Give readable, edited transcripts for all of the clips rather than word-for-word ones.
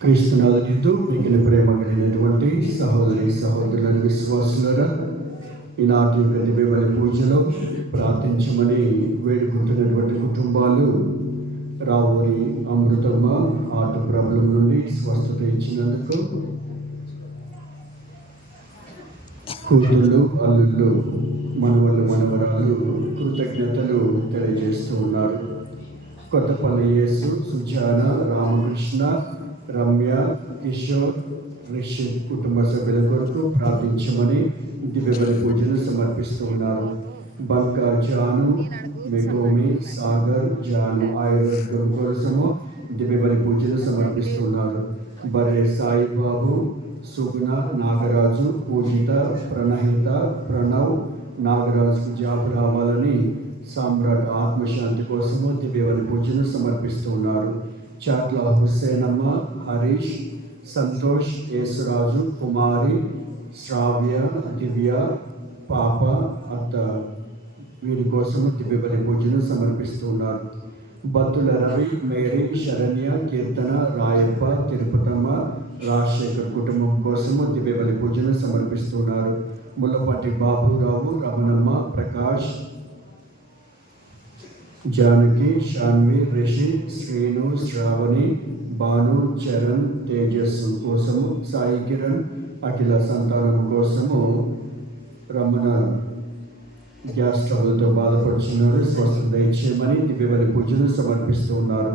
క్రీస్తునాథునితో మిగిలిన ప్రేమ కలిగినటువంటి సహోదరి సహోదరులను విశ్వాసులరా ఈనాటి దివ్యబలి పూజలో ప్రార్థించమని వేడుకుంటున్నటువంటి కుటుంబాలు రావురి అమృతమ్మ ఆట ప్రాబ్లం నుండి స్వస్థత ఇచ్చినందుకు, కూతుళ్ళు అల్లుళ్ళు మనవళ్ళు మనవరాలు కృతజ్ఞతలు తెలియజేస్తూ ఉన్నారు. కొత్తపల్లి యేసు, సుజాన, రామకృష్ణ, రమ్య, కిషోర్, రిషిద్ కుటుంబ సభ్యుల కొరకు ప్రార్థించమని దివ్యబలి పూజలు సమర్పిస్తూ ఉన్నారు. బంకా జాను, మెగోమి, సాగర్, జాను ఆయుర్వేదం కోసము దివ్యబలి పూజలు సమర్పిస్తున్నారు. బర్రె సాయిబాబు, సుగుణ, నాగరాజు, పూజిత, ప్రణహిత, ప్రణవ్, నాగరాజుకు జాబు రావాలని సామ్రాట్ ఆత్మశాంతి కోసము దివ్యబలి పూజలు సమర్పిస్తున్నారు. చాట్ల హుస్సేనమ్మ, హరీష్, సంతోష్, యేసురాజు, కుమారి, శ్రావ్య, దివ్య, పాప, అత్త వీరి కోసము దివ్యబలి పూజలు సమర్పిస్తున్నారు. బత్తుల రవి, మేరీ, శరణ్య, కీర్తన, రాయప్ప, తిరుపతమ్మ, రాజశేఖర్ కుటుంబం కోసము దివ్యబలి పూజలు సమర్పిస్తున్నారు. ముల్లపాటి బాబురావు, రమణమ్మ, ప్రకాష్, జానకి, షాన్వి, రిషి, శ్రీను, శ్రావణి, భాను, చరణ్, తేజస్సు కోసము, సాయి కిరణ్, అఖిల సంతానం కోసము, రమణ గ్యాస్ ట్రబుల్తో బాధపడుతున్నారు, స్వస్థత ఇచ్చేయమని దివ్యబలి పూజలు సమర్పిస్తూ ఉన్నారు.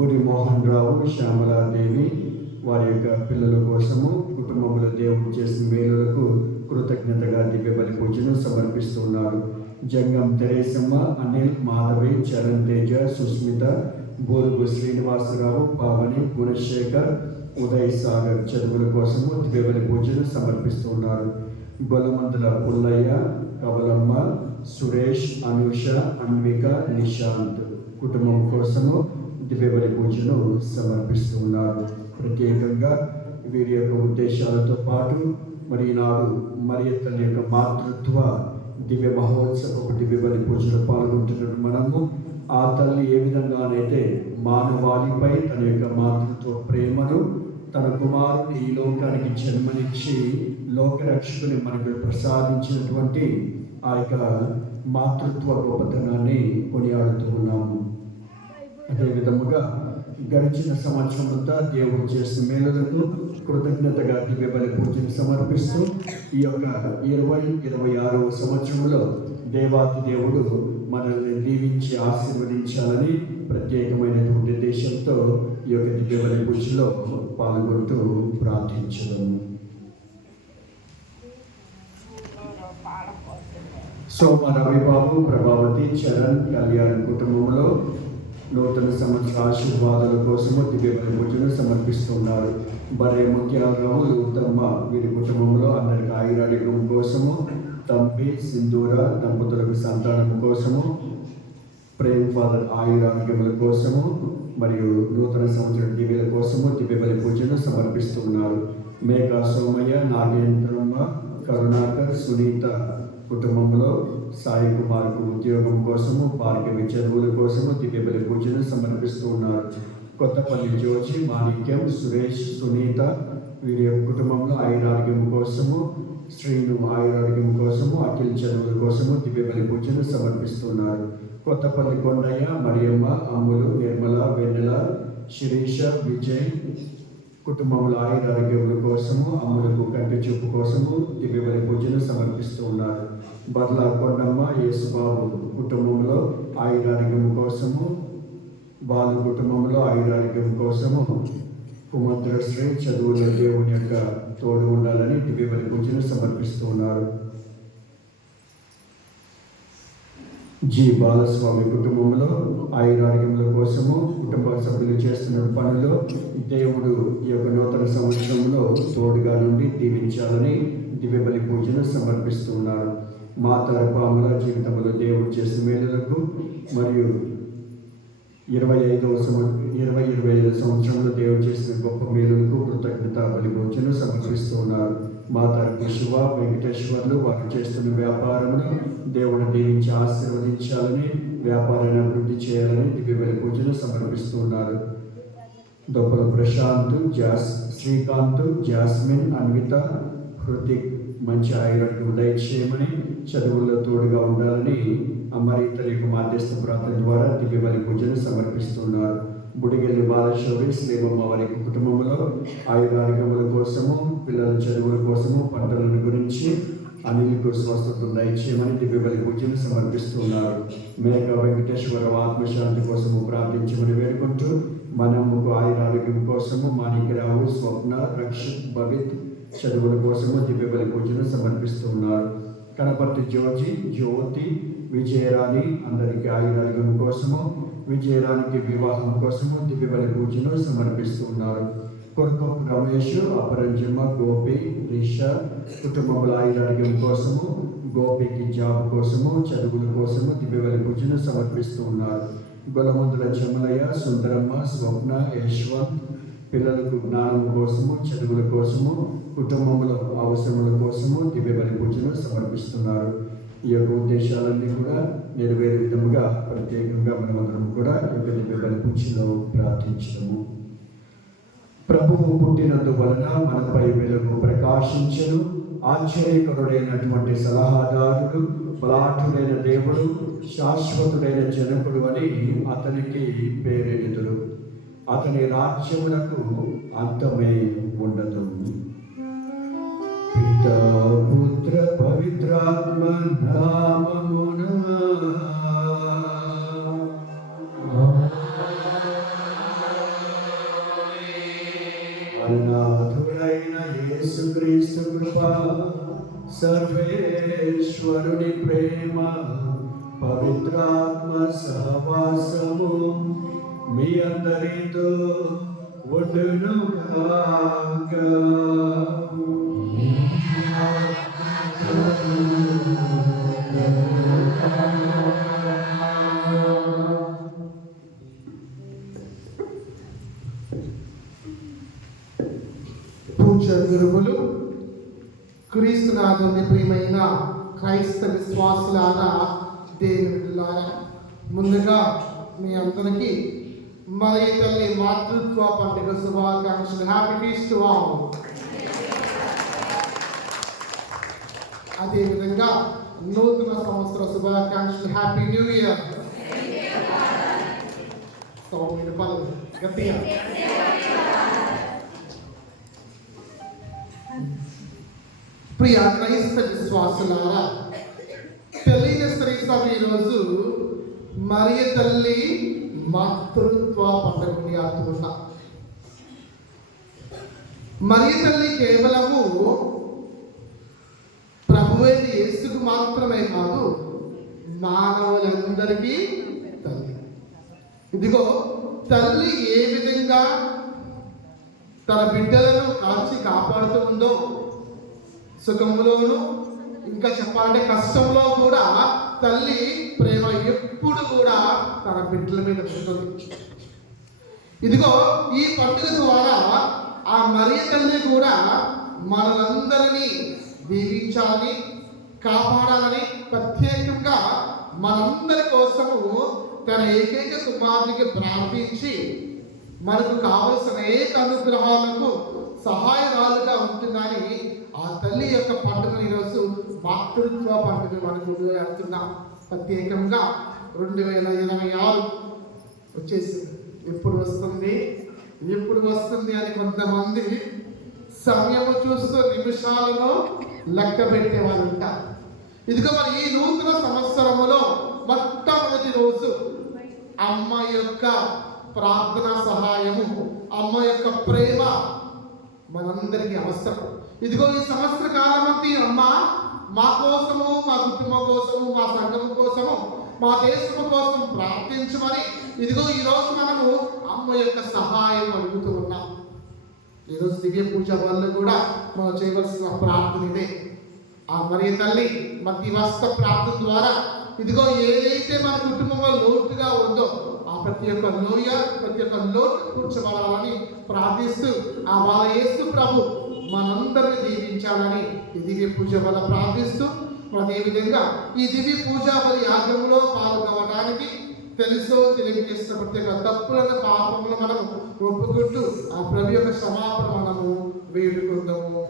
గుడి మోహన్ రావు, శ్యామలాదేవి వారి యొక్క పిల్లల కోసము, కుటుంబముల దేవుడు చేసిన మేలులకు కృతజ్ఞతగా దివ్యబలి పూజలు సమర్పిస్తున్నారు. జంగం తెరేసమ్మ, అనిల్, మాధవి, చరణ్ తేజ, సుస్మిత, బోరుగు శ్రీనివాసరావు, పావని, గుణశేఖర్, ఉదయ్ సాగర్ చదువుల కోసము దివ్యబలి పూజలు సమర్పిస్తున్నారు. గొల్లమందుల పుల్లయ్య, కవలమ్మ, సురేష్, అనుష, అన్విక, నిశాంత్ కుటుంబం కోసము దివ్యబలి పూజను సమర్పిస్తున్నారు. ప్రత్యేకంగా వీరి యొక్క ఉద్దేశాలతో పాటు మరి ఈనాడు మరియ తల్లి యొక్క మాతృత్వ దివ్య మహోత్సవ దివ్యబలి పూజలో పాల్గొంటున్న మనము ఆ తల్లి ఏ విధంగానైతే మానవాళిపై తన యొక్క మాతృత్వ ప్రేమను తన కుమారుని ఈ లోకానికి జన్మనిచ్చి లోకరక్షకుని మనకు ప్రసాదించినటువంటి ఆ యొక్క మాతృత్వ గొప్పతనాన్ని కొనియాడుతూ ఉన్నాము. అదే విధముగా గడిచిన సంవత్సరం అంతా దేవుడు చేసిన మేలులకు కృతజ్ఞతగా దివ్యబలి పూజను సమర్పిస్తూ ఈ యొక్క 2026వ సంవత్సరంలో దేవాతి దేవుడు మనల్ని దీవించి ఆశీర్వదించాలని ప్రత్యేకమైనటువంటి ఉద్దేశంతో ఈ యొక్క దివ్యబలి పూజలో పాల్గొంటూ ప్రార్థించడం. సోమ రవిబాబు, ప్రభావతి, చరణ్, కళ్యాణ్ కుటుంబంలో నూతన సంవత్సర ఆశీర్వాదాల కోసము దివ్యబలి పూజను సమర్పిస్తున్నారు. బర్రె ముత్యాలరావు, లూతమ్మ వీరి కుటుంబంలో అందరికి ఆయురారోగ్యం కోసము, తంపి, సింధూర దంపతులకు సంతానం కోసము, ప్రేమ్ ఫాదర్ ఆయురారోగ్యముల కోసము మరియు నూతన సంవత్సర దివ్యల కోసము దివ్యబలి పూజను సమర్పిస్తున్నారు. మేఘా సోమయ్య, నాగేంద్రమ్మ, కరుణాకర్, సునీత కుటుంబంలో సాయి కుమార్కు ఉద్యోగం కోసము, భార్గవి చదువుల కోసము దివ్యబలి పూజను సమర్పిస్తూ ఉన్నారు. కొత్తపల్లి జోజి, మాణిక్యం, సురేష్, సునీత వీరి కుటుంబంలో ఆయురారోగ్యం కోసము, శ్రీను ఆయురారోగ్యం కోసము, అఖిల్ చదువుల కోసము దివ్యబలి పూజను సమర్పిస్తున్నారు. కొత్తపల్లి కొండయ్య, మరియమ్మ, అమ్ములు, నిర్మల, వెన్నెల, శిరీష, విజయ్ కుటుంబంలో ఆయురారోగ్యముల కోసము, అమ్ములకు కంటి చూపు కోసము దివ్యబలి పూజను సమర్పిస్తూ ఉన్నారు. బర్లా కొండమ్మ, యేసుబాబు కుటుంబంలో ఆయురారోగ్యం కోసము, బాలు కుటుంబంలో ఆయురారోగ్యం కోసము, కుమంత్రశ్రీ చదువుల దేవుని యొక్క తోడు ఉండాలని దివ్యబలి పూజను సమర్పిస్తూ ఉన్నారు. జి బాలస్వామి కుటుంబంలో ఆయురారోగ్యముల కోసము, కుటుంబ సభ్యులు చేస్తున్న పనులు దేవుడు ఈ యొక్క నూతన సంవత్సరంలో తోడుగా నుండి దీవించాలని దివ్యబలి పూజను సమర్పిస్తున్నారు. మాతార పాముల జీవితంలో దేవుడు చేసిన మేలులకు మరియు 2025 సంవత్సరంలో దేవుడు చేసిన గొప్ప మేలులకు కృతజ్ఞత బలి పూజను సమర్పిస్తున్నారు. మాతార శివ, వెంకటేశ్వర్లు వారు చేస్తున్న వ్యాపారమును దేవుడు దీవించి ఆశీర్వదించాలని, వ్యాపారాన్ని అభివృద్ధి చేయాలని దివ్యబలి పూజను సమర్పిస్తున్నారు. దొప్పల ప్రశాంత్, శ్రీకాంత్, జాస్మిన్, అన్విత, హృతిక్ మంచి ఆయురాన్ని దయచేయమని, చదువుల్లో తోడుగా ఉండాలని మరి ఇతర యొక్క మాధ్యస్థ ప్రార్థన ద్వారా దివ్యబలి పూజను సమర్పిస్తున్నారు. బుడిగెల్లి బాలశౌరి, శ్రీబొమ్మ వారి కుటుంబంలో ఆయురారోగ్యముల కోసము, పిల్లల చదువుల కోసము, పంటలను గురించి అనిల్కు స్వస్థతను దయచేయమని దివ్యబలి పూజను సమర్పిస్తున్నారు. మేఘ వెంకటేశ్వర ఆత్మశాంతి కోసము ప్రార్థించమని వేడుకుంటూ, మనముకు ఆయురారోగ్యం కోసము, మాణిక్యరావు, స్వప్న, రక్షిత్, భవిత్ చదువుల కోసము దివ్యబలి పూజను సమర్పిస్తున్నారు. కనపర్తి జోజి, జ్యోతి, విజయరాణి అందరికీ ఆయురారోగ్యం కోసము, విజయరానికి వివాహం కోసము దివ్యబలి పూజను సమర్పిస్తున్నారు. కొరకొప్పు రమేష్, అపరంజమ్మ, గోపి, రిష కుటుంబంలో ఆయురారోగ్యం కోసము, గోపికి జాబ్ కోసము, చదువుల కోసము దివ్యబలి పూజను సమర్పిస్తూ ఉన్నారు. గొలమందుల చెమలయ్య, సుందరమ్మ, స్వప్న, యశ్వంత్ పిల్లలకు జ్ఞానం కోసము, చదువుల కోసము, కుటుంబంలో అవసరముల కోసము దివ్యబలి పూజను సమర్పిస్తున్నారు. ఈ యొక్క ఉద్దేశాలన్నీ కూడా నెరవేరే విధముగా ప్రత్యేకంగా మనమందరం కూడా ఈ యొక్క దివ్యబలి పూజలో ప్రార్థించడము. ప్రభువు పుట్టినందువలన మనపై వెలుగు ప్రకాశించను. ఆశ్చర్యకరుడైనటువంటి సలహాదారుడు, బలాఢ్యుడైన దేవుడు, శాశ్వతుడైన జనకుడు అని అతనికి పేరెడుదురు. అతని రాజ్యములకు అంతమే ఉండదు. పితా, పుత్ర, పవిత్రాత్మ నామమున అనాథుడైన యేసుక్రీస్తు కృప, సర్వేశ్వరుని ప్రేమ, పవిత్రాత్మ సహవాసము మీ అందరితో ఉండునుగాక. పూజ్య గురువులు, క్రీస్తునాథుని ప్రియమైన క్రైస్తవ విశ్వాసులారా, దేవులారా, ముందుగా మీ అందరికీ మరియ తల్లి మాతృత్వ పండుగ శుభాకాంక్షలు. Happy feast to all. అదేవిధంగా నూతన సంవత్సర శుభాకాంక్షలు. Happy new year. సౌమ్యుడు పలు గట్టిగా. ప్రియ క్రైస్తవ విశ్వాసులారా, తెలియని స్త్రీ సభ ఈరోజు మరియ తల్లి మాతృత్వ పండుగని ఆడుతున్నా. మరియ తల్లి కేవలము ప్రభువైన యేసుకు మాత్రమే కాదు, మానవులందరికీ తల్లి. ఇదిగో తల్లి ఏ విధంగా తన బిడ్డలను కాచి కాపాడుతూ ఉందో, సుఖంలోను ఇంకా చెప్పాలంటే కష్టంలో కూడా తల్లి ప్రేమ ఎప్పుడు కూడా తన బిడ్డల మీద ఉంటుంది. ఇదిగో ఈ పండుగ ద్వారా ఆ మరియ తల్లి కూడా మనలందరినీ దీవించాలని, కాపాడాలని, ప్రత్యేకంగా మనందరి కోసము తన ఏకైక కుమారునికి ప్రార్థించి మనకు కావలసిన అనేక అనుగ్రహాలకు సహాయరాలుగా ఉంటుందని ఆ తల్లి యొక్క పండుగను ఈరోజు మాతృత్వ పండుగ మనకు జరుపుతున్నాం. ప్రత్యేకంగా 2026 వచ్చేసింది. ఎప్పుడు వస్తుంది ఎప్పుడు వస్తుంది అని కొంతమంది సమయము చూస్తూ నిమిషాలను లెక్క పెట్టేవాళ్ళు ఉంటారు. ఇదిగో మరి ఈ నూతన సంవత్సరములో మొట్టమొదటి రోజు అమ్మ యొక్క ప్రార్థన సహాయము, అమ్మ యొక్క ప్రేమ మనందరికీ అవసరం. ఇదిగో ఈ సంవత్సర కాలం అంతా అమ్మ మా కోసము, మా కుటుంబం కోసము, మా సంఘం కోసము, మా దేశం కోసం ప్రార్థించమని ఇదిగో ఈరోజు మనము అమ్మ యొక్క సహాయం అడుగుతూ ఉన్నాం. ఈరోజు దివ్య పూజ వల్ల కూడా మనం చేయవలసిన ప్రార్థన ఇదే. ఆ మరియ తల్లి మధ్యవస్థ ప్రార్థన ద్వారా ఇదిగో ఏదైతే మన కుటుంబంలో లోటుగా ఉందో ఆ ప్రతి ఒక్క లోయ, ప్రతి ఒక్క లోటు కూర్చోవాలని ప్రార్థిస్తూ ఆ వాళ్ళ యేసు ప్రభు మనందరిని దీవించాలని ఈ దివ్య పూజ వల్ల ప్రార్థిస్తూ, అదేవిధంగా ఈ దివ్య పూజా బలి యాగంలో పాల్గొనడానికి తెలుసో తెలియజేసిన ప్రతి ఒక్క తప్పులను, పాపములను మనం ఒప్పుకుంటూ ఆ ప్రభు యొక్క క్షమాపణ మనము వేడుకుందాము.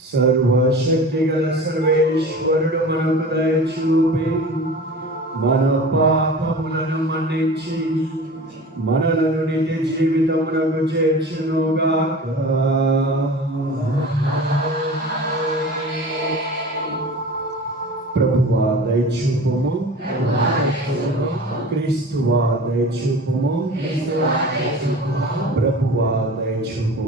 సర్వశక్తిగల సర్వేశ్వరుడు మనకు దయ చూపి మన పాపములను మన్నించి మనలను నిత్య జీవితమునకు చేర్చునుగాక. ప్రభువా దయచూపుము, క్రీస్తువా దయచూపుము, ప్రభువా దయచూపుము.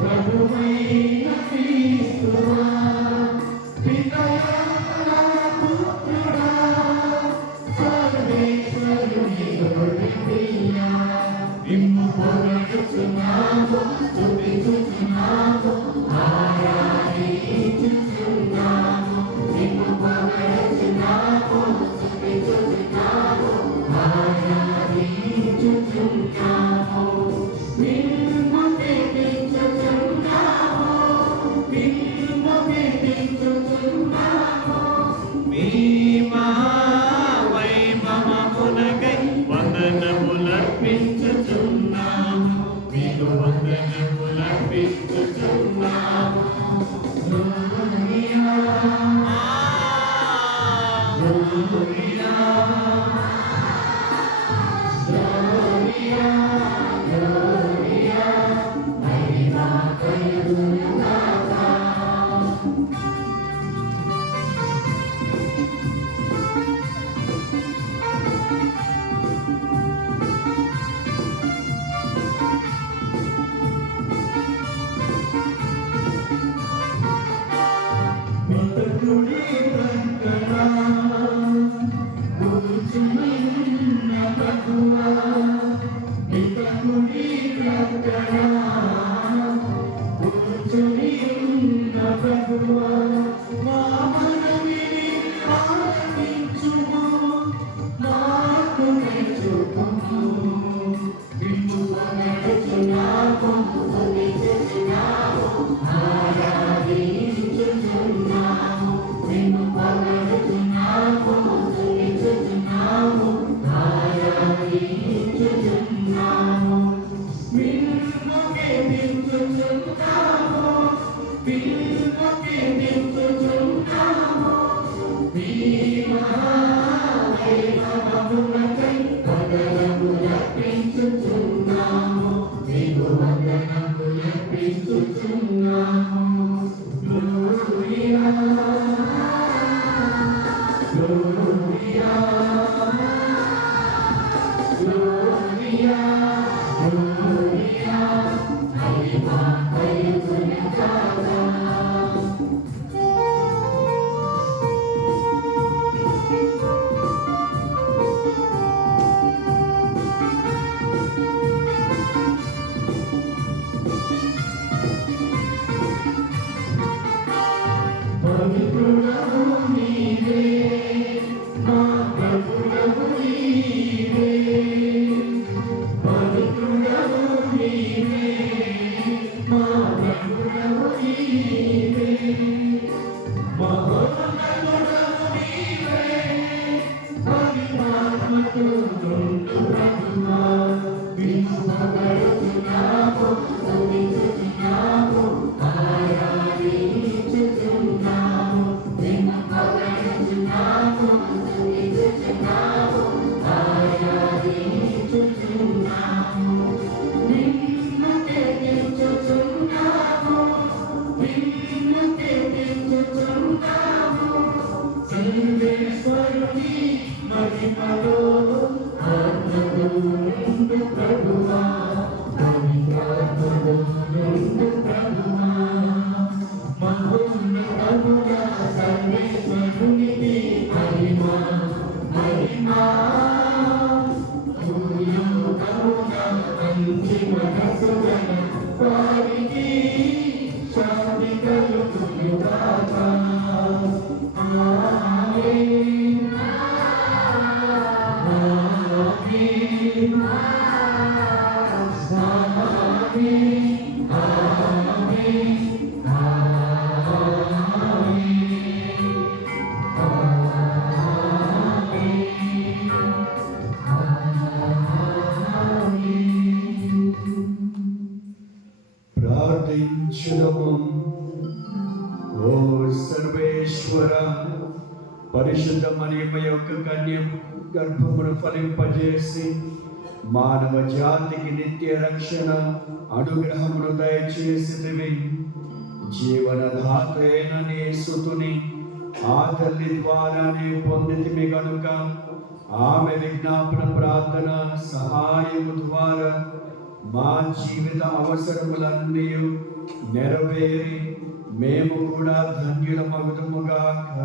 ప్రభువైన క్రీస్తువా ప్రార్థించుదము. ఓ సర్వేశ్వర, పరిశుద్ధ మరియమ్మ యొక్క కన్య గర్భమును ఫలింపజేసి మానవ జాతికి నిత్య రక్షణ అనుగ్రహమును దయచేసితివి. జీవనదాత అయిన నీ సుతుని ఆ తల్లి ద్వారానే పొందితిమి గనుక ఆమె విజ్ఞాపన ప్రార్థన సహాయము ద్వారా మా జీవిత అవసరములన్నీ నెరవేరి మేము కూడా ధన్యులమగుదుముగాక.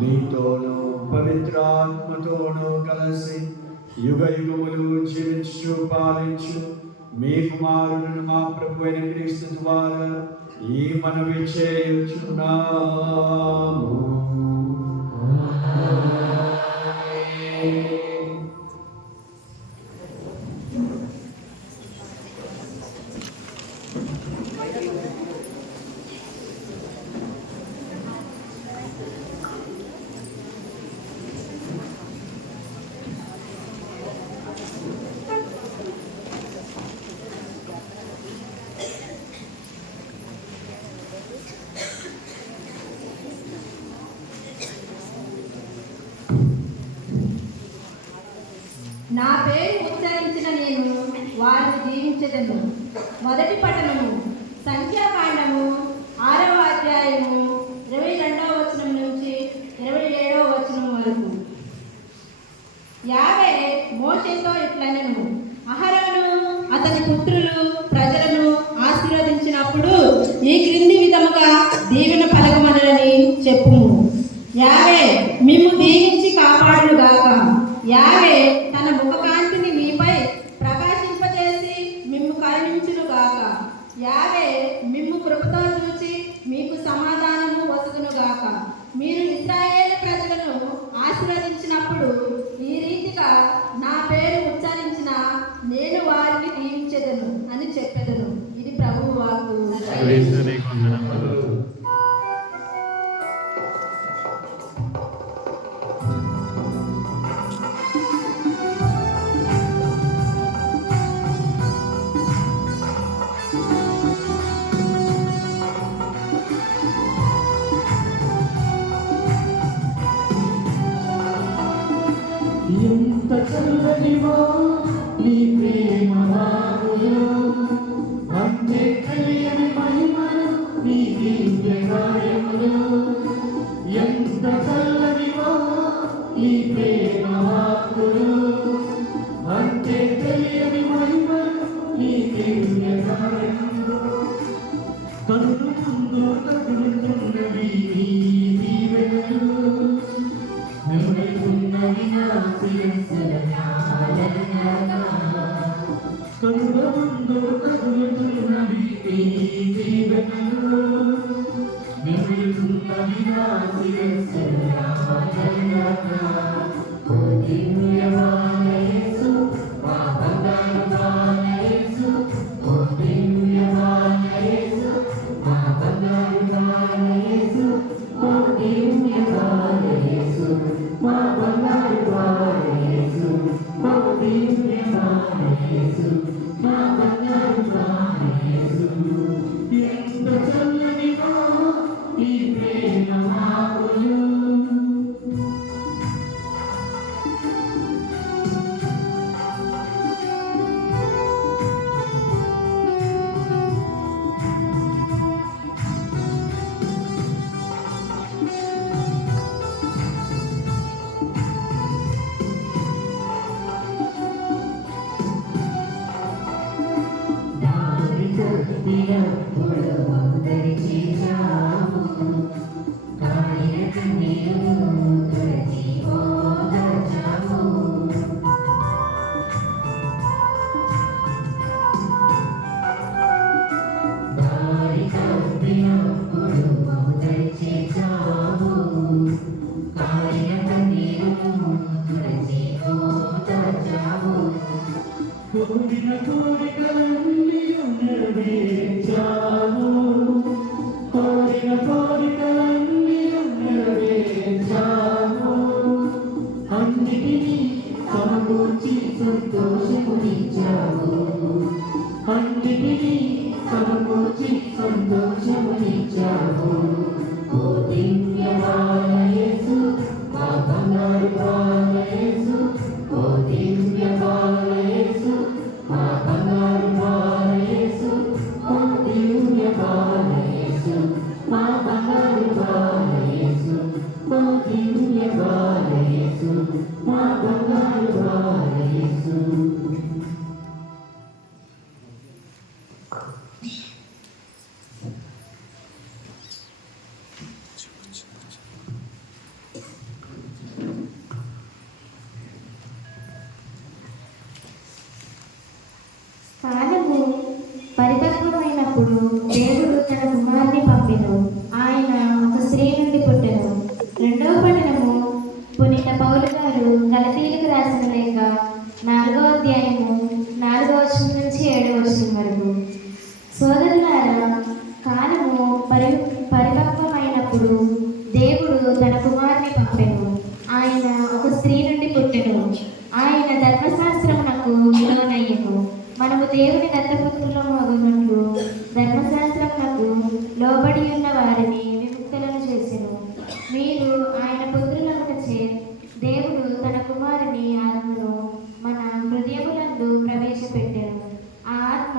నీతోనూ పవిత్రాత్మతోనూ కలిసి యుగ యుగములు జీవించు పాలించు మీ కుమారుడు మా ప్రభు అయిన క్రీస్తు ద్వారా ఈ మనవి చేయుచున్నాము. దీవించెదను. మొదటి పఠనము సంఖ్యాకాండము 6వ అధ్యాయము 22వ వచనం నుంచి 27వ వచనం వరకు. యావే మోషేతో ఇట్లనెను, అహరోను అతని పుత్రులు ప్రజలను ఆశీర్వదించినప్పుడు ఈ క్రింది విధముగా దీవెన పలకమనని చెప్పుము. యావే మిమ్ము దీవించి కాపాడుగాక. యావే తన ముఖకాంతిని మీపై ప్రకాశింపజేసి మిమ్ము కరుణించునుగాక. యావే మిమ్ము కృపతో చూచి మీకు సమాధానము వసగునుగాక. మీరు ఇశ్రాయేలు ప్రజలను ఆశీర్వదించినప్పుడు ఈ రీతిగా నా పేరు ఉచ్చరించిన నేను వారిని దీవించెదను అని చెప్పెదను. ఇది ప్రభువు వాక్కు. ఎంత చల్లనివో నీ ప్రేమ వాగులు, అంతే కలియని మహిమలు నీ దివ్య కార్యములు. ఎంత చల్లనివో నీ ప్రేమ వాగులు, అంతే తెలియని మహిమలు నీ దివ్య కార్యములు. కన్ను ముందు తగులుతున్నవి నీ దీవెనలు, కనుగొన్నవి నా శిరస్సుల ఆలయాలు. కనుగొందు కదులుతున్నవి నీ దీవెనలు, కనుగొన్నవి నా శిరస్సుల ఆలయాలు. ఓ దివ్యమైన యేసు, మా బంగారు యేసు, ఓ దివ్యమైన యేసు, మా బంగారు యేసు, ఓ దివ్యమైన యేసు, మా బంగారు యేసు, ఓ దివ్యమైన యేసు, మా బంగారు యేసు. ఎంత చల్లనివో ఈ ప్రేమ వాగులు. దారి తప్పినప్పుడు అందరి చేశావు, కార్యకు నీవు తులసి ఓదార్చావు. దారి తప్పినప్పుడు అందరి చేశావు, కార్యకు నీవు తులసి ఓదార్చావు. కోరిన కోరికలన్నీ నెరవేర్చావు, కోరిన కోరికలన్నీ నెరవేర్చావు. అన్నిటినీ సమకూర్చి సంతోషమునిచ్చావు, అన్నిటినీ సమకూర్చి సంతోషమునిచ్చావు. ఓ దివ్యమైన యేసు, మా బంగారు యేసు, ఓ దివ్యమైన యేసు, మా బంగారు యేసు, ఓ దివ్యమైన యేసు, మా బంగారు యేసు, ఓ దివ్యమైన యేసు, మా బంగారు యేసు. కాలము పరిపక్వమైనప్పుడు దేవుడు తన కుమారుని పంపెను. ఆయన ఒక స్త్రీ నుండి పుట్టెను. రెండవ పట్టణము పునీత పౌలు గారు గలతీయులకు రాసిన లేఖ 4వ అధ్యాయము 4వ వచనం నుంచి 7వ వచనం వరకు. సోదరులారా, కాలము పరిపక్వమైనప్పుడు దేవుడు తన కుమారుని పంపెను. ఆయన ఒక స్త్రీ నుండి పుట్టెను. ఆయన ధర్మశాస్త్రమునకు లోనయ్యెను. మనము దేవుని దత్తపుత్రులము అగునట్లు ధర్మశాస్త్రమునకు లోబడి ఉన్న వారిని విముక్తులను చేసెను. మీరు ఆయన పుత్రులముటచే దేవుడు తన కుమారుని ఆత్మను మన హృదయములందు ప్రవేశపెట్టెను. ఆ ఆత్మ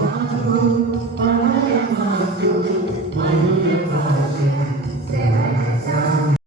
వారు